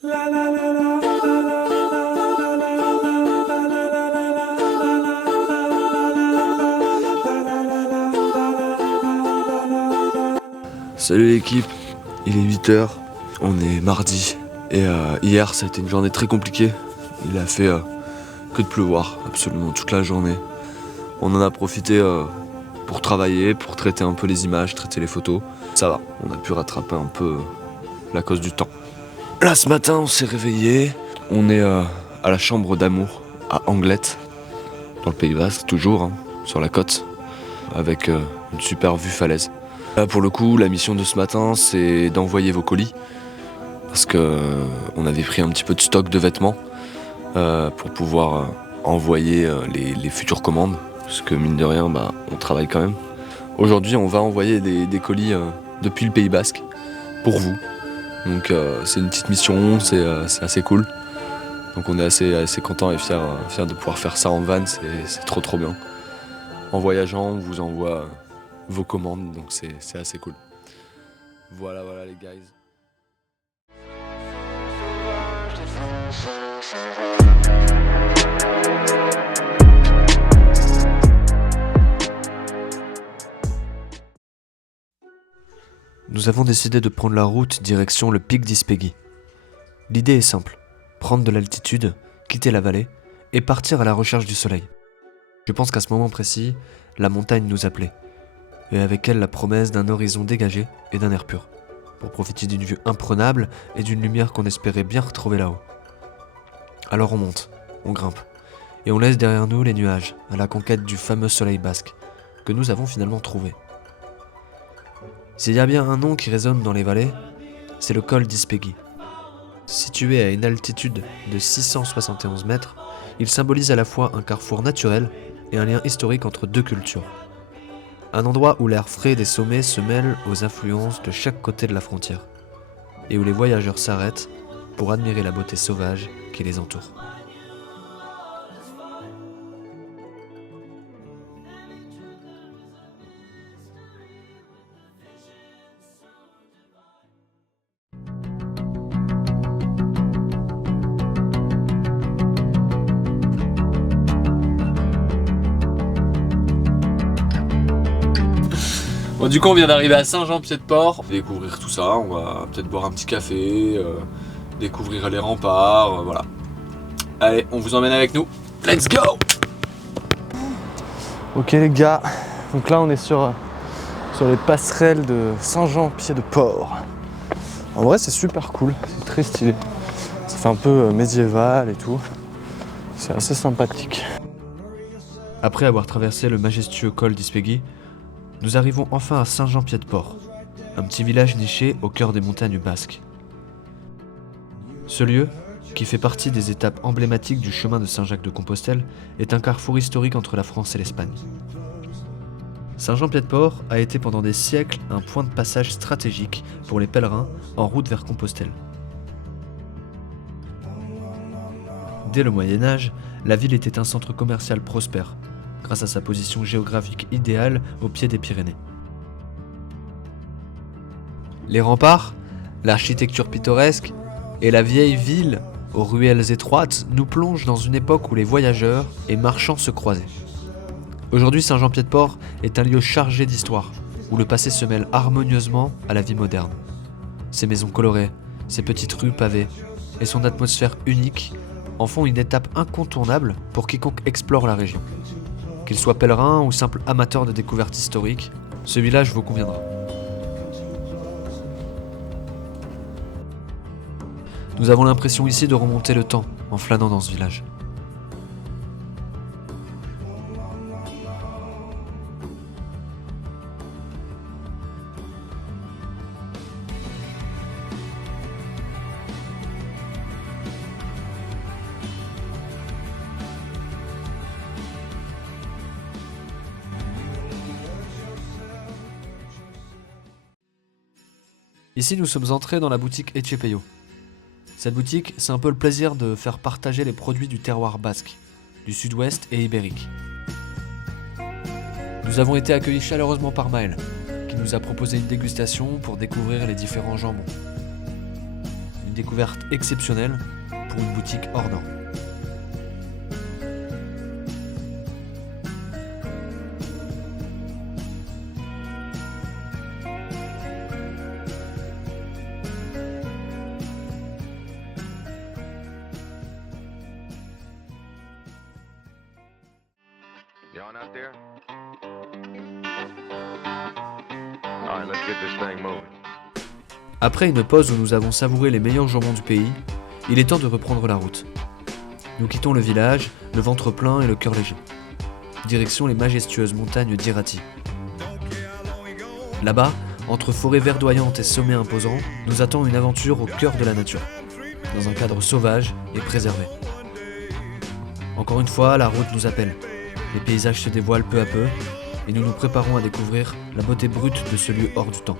Salut l'équipe, il est 8h, on est mardi et hier ça a été une journée très compliquée. Il a fait que de pleuvoir absolument toute la journée. On en a profité pour travailler, pour traiter un peu les images, traiter les photos. Ça va, on a pu rattraper un peu la cause du temps. Là ce matin on s'est réveillé, on est à la chambre d'amour à Anglette, dans le Pays Basque, toujours hein, sur la côte, avec une super vue falaise. Là pour le coup la mission de ce matin c'est d'envoyer vos colis parce que on avait pris un petit peu de stock de vêtements pour pouvoir envoyer les futures commandes parce que mine de rien on travaille quand même. Aujourd'hui on va envoyer des colis depuis le Pays Basque pour vous, donc c'est une petite mission, c'est assez cool, donc on est assez content et fiers de pouvoir faire ça en van, c'est trop bien. En voyageant on vous envoie vos commandes, donc c'est assez cool. Voilà les guys. Nous avons décidé de prendre la route direction le pic d'Ispéguy. L'idée est simple, prendre de l'altitude, quitter la vallée et partir à la recherche du soleil. Je pense qu'à ce moment précis, la montagne nous appelait, et avec elle la promesse d'un horizon dégagé et d'un air pur, pour profiter d'une vue imprenable et d'une lumière qu'on espérait bien retrouver là-haut. Alors on monte, on grimpe, et on laisse derrière nous les nuages, à la conquête du fameux soleil basque, que nous avons finalement trouvé. S'il y a bien un nom qui résonne dans les vallées, c'est le col d'Ispéguy. Situé à une altitude de 671 mètres, il symbolise à la fois un carrefour naturel et un lien historique entre deux cultures. Un endroit où l'air frais des sommets se mêle aux influences de chaque côté de la frontière, et où les voyageurs s'arrêtent pour admirer la beauté sauvage qui les entoure. Bon, du coup on vient d'arriver à Saint-Jean-Pied-de-Port, découvrir tout ça, on va peut-être boire un petit café, découvrir les remparts, voilà. Allez, on vous emmène avec nous, let's go! Ok les gars, donc là on est sur les passerelles de Saint-Jean-Pied-de-Port. En vrai c'est super cool, c'est très stylé, ça fait un peu médiéval et tout, c'est assez sympathique. Après avoir traversé le majestueux col d'Ispéguy, nous arrivons enfin à Saint-Jean-Pied-de-Port, un petit village niché au cœur des montagnes basques. Ce lieu, qui fait partie des étapes emblématiques du chemin de Saint-Jacques-de-Compostelle, est un carrefour historique entre la France et l'Espagne. Saint-Jean-Pied-de-Port a été pendant des siècles un point de passage stratégique pour les pèlerins en route vers Compostelle. Dès le Moyen-Âge, la ville était un centre commercial prospère, grâce à sa position géographique idéale au pied des Pyrénées. Les remparts, l'architecture pittoresque et la vieille ville aux ruelles étroites nous plongent dans une époque où les voyageurs et marchands se croisaient. Aujourd'hui, Saint-Jean-Pied-de-Port est un lieu chargé d'histoire, où le passé se mêle harmonieusement à la vie moderne. Ses maisons colorées, ses petites rues pavées et son atmosphère unique en font une étape incontournable pour quiconque explore la région. Qu'il soit pèlerin ou simple amateur de découvertes historiques, ce village vous conviendra. Nous avons l'impression ici de remonter le temps en flânant dans ce village. Ici, nous sommes entrés dans la boutique Etxepello. Cette boutique, c'est un peu le plaisir de faire partager les produits du terroir basque, du sud-ouest et ibérique. Nous avons été accueillis chaleureusement par Maël, qui nous a proposé une dégustation pour découvrir les différents jambons. Une découverte exceptionnelle pour une boutique hors norme. You on out there? All right, let's get this thing moving. Après une pause où nous avons savouré les meilleurs jambons du pays, il est temps de reprendre la route. Nous quittons le village, le ventre plein et le cœur léger. Direction les majestueuses montagnes d'Irati. Là-bas, entre forêts verdoyantes et sommets imposants, nous attend une aventure au cœur de la nature, dans un cadre sauvage et préservé. Encore une fois, la route nous appelle. Les paysages se dévoilent peu à peu, et nous nous préparons à découvrir la beauté brute de ce lieu hors du temps.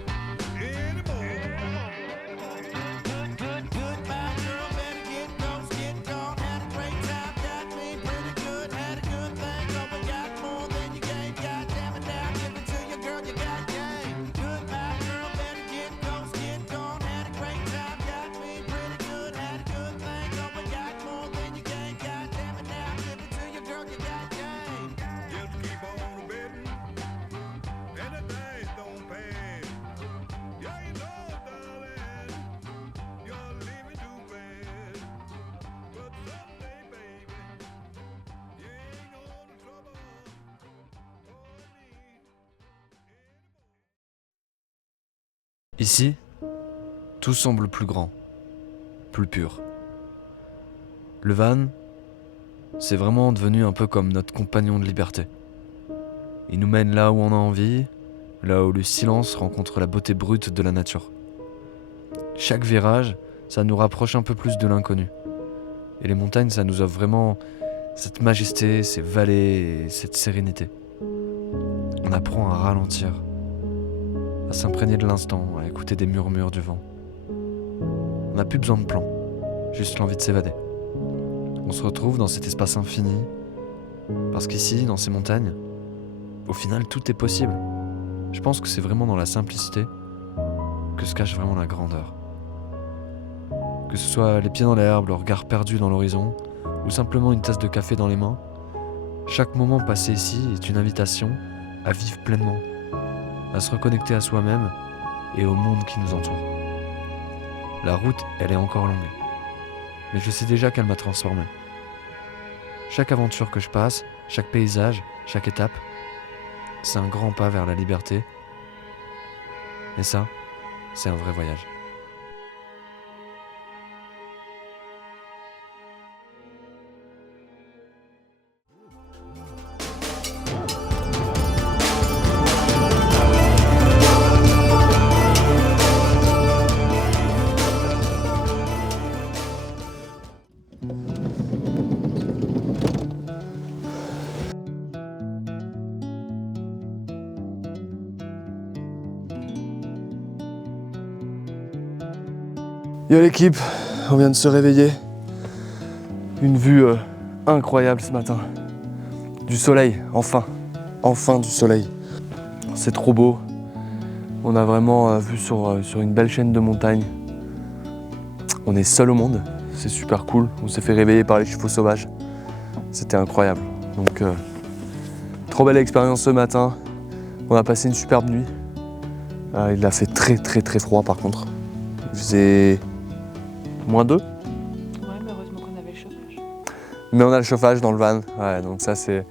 Ici, tout semble plus grand, plus pur. Le van, c'est vraiment devenu un peu comme notre compagnon de liberté. Il nous mène là où on a envie, là où le silence rencontre la beauté brute de la nature. Chaque virage, ça nous rapproche un peu plus de l'inconnu. Et les montagnes, ça nous offre vraiment cette majesté, ces vallées et cette sérénité. On apprend à ralentir, à s'imprégner de l'instant, à écouter des murmures du vent. On n'a plus besoin de plan, juste l'envie de s'évader. On se retrouve dans cet espace infini, parce qu'ici, dans ces montagnes, au final, tout est possible. Je pense que c'est vraiment dans la simplicité que se cache vraiment la grandeur. Que ce soit les pieds dans l'herbe, le regard perdu dans l'horizon, ou simplement une tasse de café dans les mains, chaque moment passé ici est une invitation à vivre pleinement, à se reconnecter à soi-même et au monde qui nous entoure. La route, elle est encore longue, mais je sais déjà qu'elle m'a transformé. Chaque aventure que je passe, chaque paysage, chaque étape, c'est un grand pas vers la liberté. Et ça, c'est un vrai voyage. Yo l'équipe, on vient de se réveiller. Une vue incroyable ce matin. Du soleil, enfin. Enfin du soleil. C'est trop beau. On a vraiment vu sur une belle chaîne de montagnes. On est seul au monde, c'est super cool. On s'est fait réveiller par les chevaux sauvages. C'était incroyable. Donc, trop belle expérience ce matin. On a passé une superbe nuit. Il a fait très froid par contre. Il faisait -2. Ouais, mais heureusement qu'on avait le chauffage. Mais on a le chauffage dans le van, ouais, donc ça c'est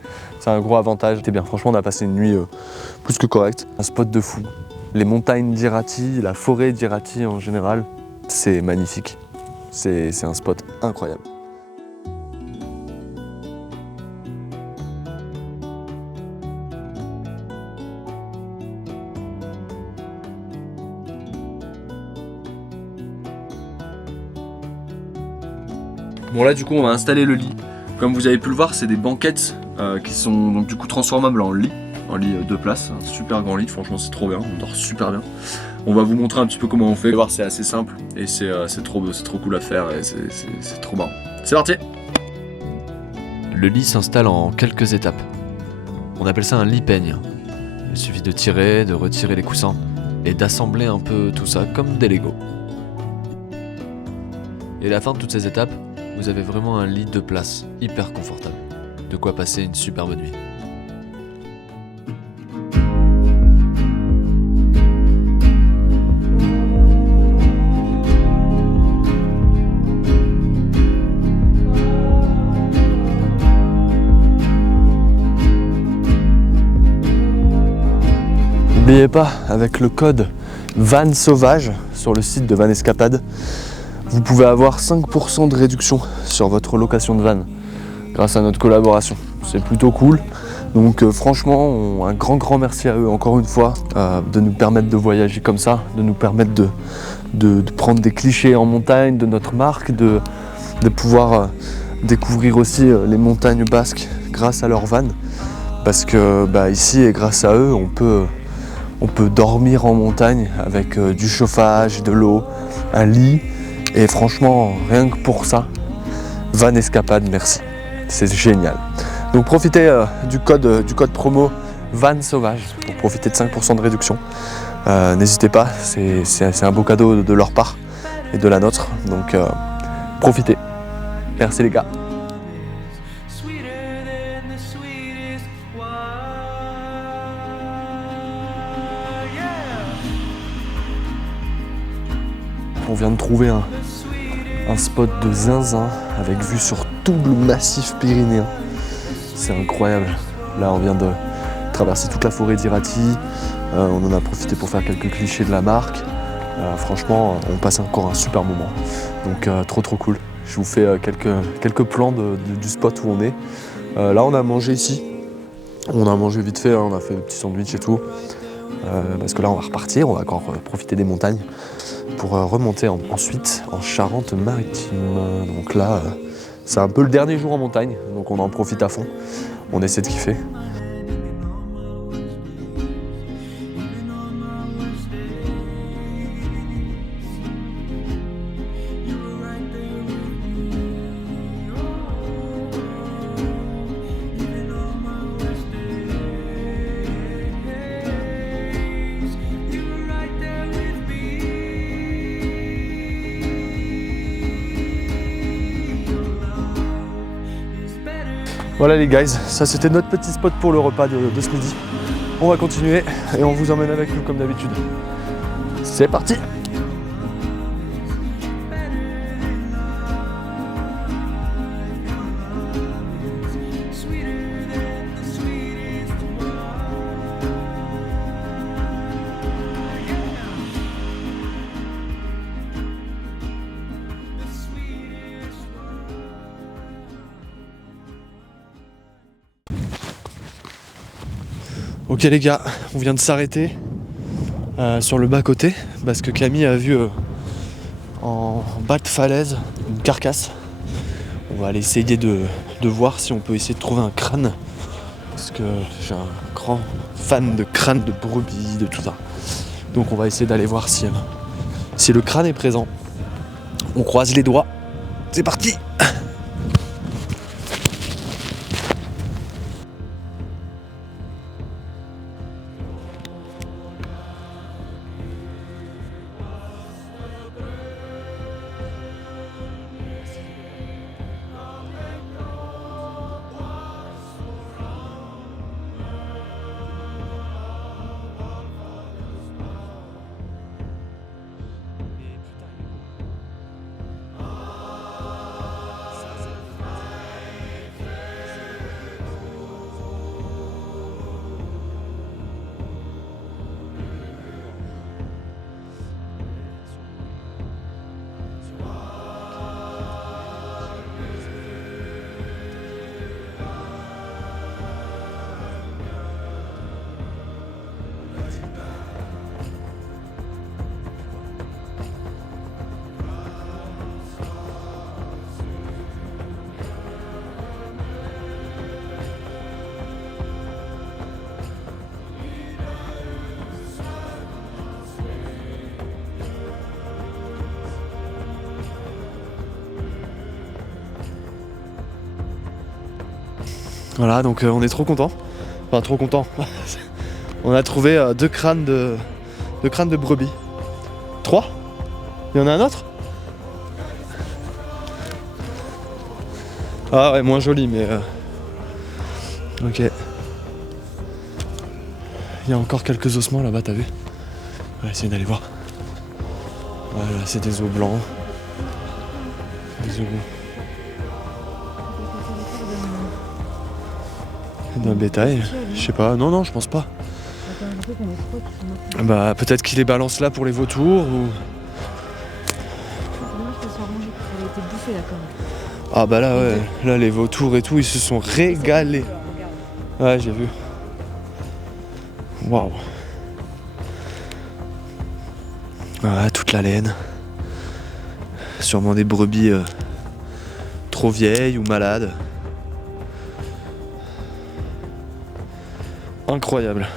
un gros avantage. C'était bien, franchement on a passé une nuit plus que correcte. Un spot de fou. Les montagnes d'Irati, la forêt d'Irati en général, c'est magnifique. C'est un spot incroyable. Bon là du coup on va installer le lit. Comme vous avez pu le voir, c'est des banquettes qui sont donc du coup transformables en lit 2 places, un super grand lit, franchement c'est trop bien, on dort super bien. On va vous montrer un petit peu comment on fait. Vous allez voir, c'est assez simple et c'est trop beau, c'est trop cool à faire et c'est trop marrant. C'est parti. Le lit s'installe en quelques étapes. On appelle ça un lit peigne. Il suffit de tirer, de retirer les coussins et d'assembler un peu tout ça comme des Lego. Et à la fin de toutes ces étapes, vous avez vraiment un lit de place hyper confortable. De quoi passer une superbe nuit. N'oubliez pas, avec le code Van Sauvage sur le site de Van Escapade, vous pouvez avoir 5% de réduction sur votre location de van grâce à notre collaboration. C'est plutôt cool. Donc franchement, un grand merci à eux encore une fois de nous permettre de voyager comme ça, de nous permettre de prendre des clichés en montagne de notre marque, de pouvoir découvrir aussi les montagnes basques grâce à leur van. Parce que ici, et grâce à eux, on peut dormir en montagne avec du chauffage, de l'eau, un lit. Et franchement, rien que pour ça, Van Escapade, merci. C'est génial. Donc profitez du code promo Van Sauvage pour profiter de 5% de réduction. N'hésitez pas, c'est un beau cadeau de leur part et de la nôtre. Donc profitez. Merci les gars. On vient de trouver un spot de zinzin avec vue sur tout le massif pyrénéen. C'est incroyable. Là, on vient de traverser toute la forêt d'Irati. On en a profité pour faire quelques clichés de la marque. Franchement, on passe encore un super moment. Donc, trop cool. Je vous fais quelques plans du spot où on est. Là, on a mangé ici. On a mangé vite fait, on a fait des petits sandwichs et tout. Parce que là, on va repartir. On va encore profiter des montagnes pour remonter ensuite en Charente-Maritime. Donc là, c'est un peu le dernier jour en montagne, donc on en profite à fond. On essaie de kiffer. Voilà les guys, ça c'était notre petit spot pour le repas de ce midi. On va continuer et on vous emmène avec nous comme d'habitude. C'est parti! Ok les gars, on vient de s'arrêter sur le bas-côté parce que Camille a vu en bas de falaise une carcasse. On va aller essayer de voir si on peut essayer de trouver un crâne parce que j'ai un grand fan de crâne de brebis, de tout ça. Donc on va essayer d'aller voir si le crâne est présent. On croise les doigts. C'est parti! Voilà, donc on est trop content. Enfin, trop content. On a trouvé 2 crânes de brebis. 3 ? Il y en a un autre ? Ah ouais, moins joli, mais... Ok. Il y a encore quelques ossements là-bas, t'as vu? On va essayer d'aller voir. Voilà, c'est des os blancs. Des os blancs. D'un bétail, je sais pas. Non, je pense pas. Bah, peut-être qu'il les balance là pour les vautours ou... Ah bah là, ouais. Là, les vautours et tout, ils se sont régalés. Ouais, j'ai vu. Waouh. Ah, toute la laine. Sûrement des brebis trop vieilles ou malades. Incroyable.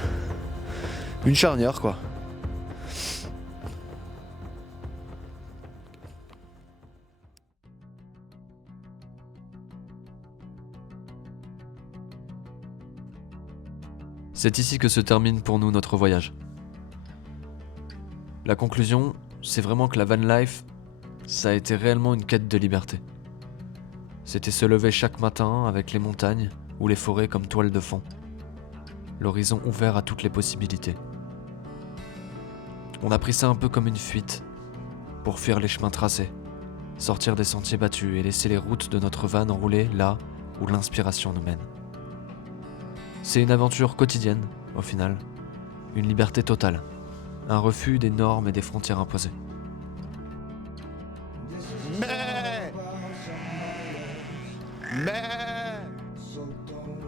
Une charnière, quoi. C'est ici que se termine pour nous notre voyage. La conclusion, c'est vraiment que la van life, ça a été réellement une quête de liberté. C'était se lever chaque matin avec les montagnes ou les forêts comme toile de fond. L'horizon ouvert à toutes les possibilités. On a pris ça un peu comme une fuite, pour fuir les chemins tracés, sortir des sentiers battus et laisser les routes de notre van enrouler là où l'inspiration nous mène. C'est une aventure quotidienne, au final, une liberté totale, un refus des normes et des frontières imposées.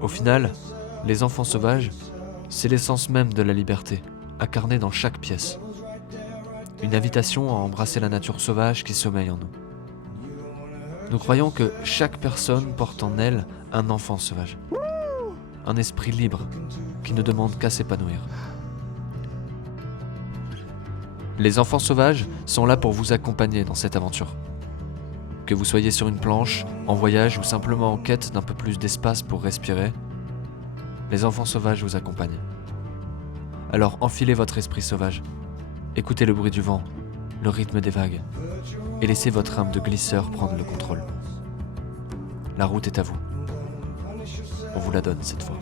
Au final, les enfants sauvages, c'est l'essence même de la liberté, incarnée dans chaque pièce. Une invitation à embrasser la nature sauvage qui sommeille en nous. Nous croyons que chaque personne porte en elle un enfant sauvage. Un esprit libre qui ne demande qu'à s'épanouir. Les enfants sauvages sont là pour vous accompagner dans cette aventure. Que vous soyez sur une planche, en voyage ou simplement en quête d'un peu plus d'espace pour respirer, les enfants sauvages vous accompagnent. Alors enfilez votre esprit sauvage, écoutez le bruit du vent, le rythme des vagues, et laissez votre âme de glisseur prendre le contrôle. La route est à vous. On vous la donne cette fois.